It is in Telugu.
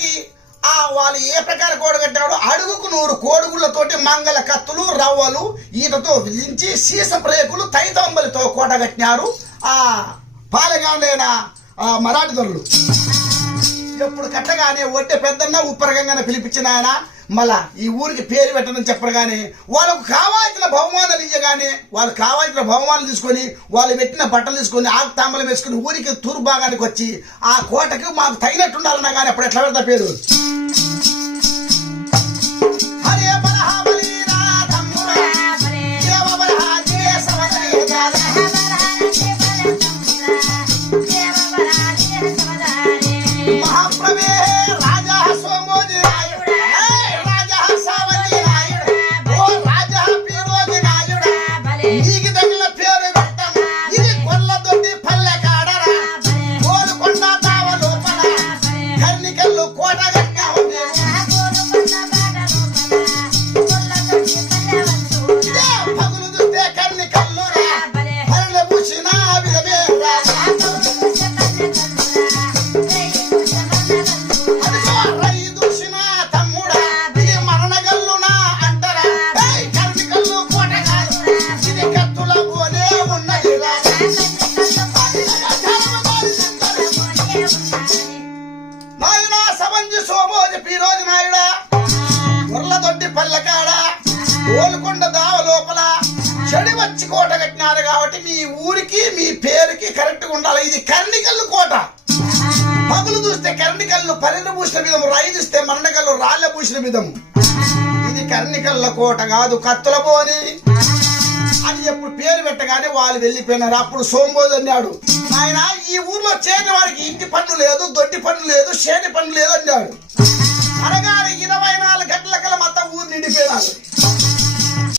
కోటకి వాళ్ళు ఏ ప్రకారం కోట కట్టాడు, అడుగుకు 100 కోడుగుళ్లతోటి మంగళ కత్తులు రవ్వలు ఈతతో విధించి సీస ప్రేకులు తైతంబలితో కోట కట్టినారు ఆ పాలగాండైన మరాఠీ దొరలు. ఎప్పుడు కట్టగానే ఒట్టె పెద్దన్న ఉప్పరగంగానే పిలిపించిన ఆయన మళ్ళా ఈ ఊరికి పేరు పెట్టడం చెప్పగానే వాళ్ళకు కావాల్సిన బహుమానాలు ఇయ్యగానే వాళ్ళు కావాల్సిన బహుమానాలు తీసుకొని వాళ్ళు పెట్టిన బట్టలు తీసుకొని ఆకు తాంబలం వేసుకుని ఊరికి తూర్పు భాగానికి వచ్చి ఆ కోటకి మాకు తగినట్టు ఉండాలన్నా కానీ అప్పుడు ఎట్లా పెడతా పేరు గోల్కొండ దావ లోపల చెడి వచ్చి కోట కట్టినారు కాబట్టి మీ ఊరికి మీ పేరుకి కరెక్ట్ గా ఉండాలి. ఇది కర్ణికల్లు కోట. పగులు చూస్తే కర్ణికల్లు పరిణ భూషణ విధము, రాయి చూస్తే మరణకల్లు రాళ్ల భూషణ విధము. ఇది కర్ణికల్ల కోట కాదు కత్తుల బోని అని ఎప్పుడు పేరు పెట్టగానే వాళ్ళు వెళ్ళిపోయినారు. అప్పుడు సోంబోజు అన్నాడు, ఆయన ఈ ఊర్లో చేరిన వారికి ఇంటి పన్ను లేదు, దొడ్డి పన్ను లేదు, చేని పన్ను లేదు అన్నాడు. అనగానే 24 గంటల కల్లా మొత్తం ఊరు నిండిపోయినారు.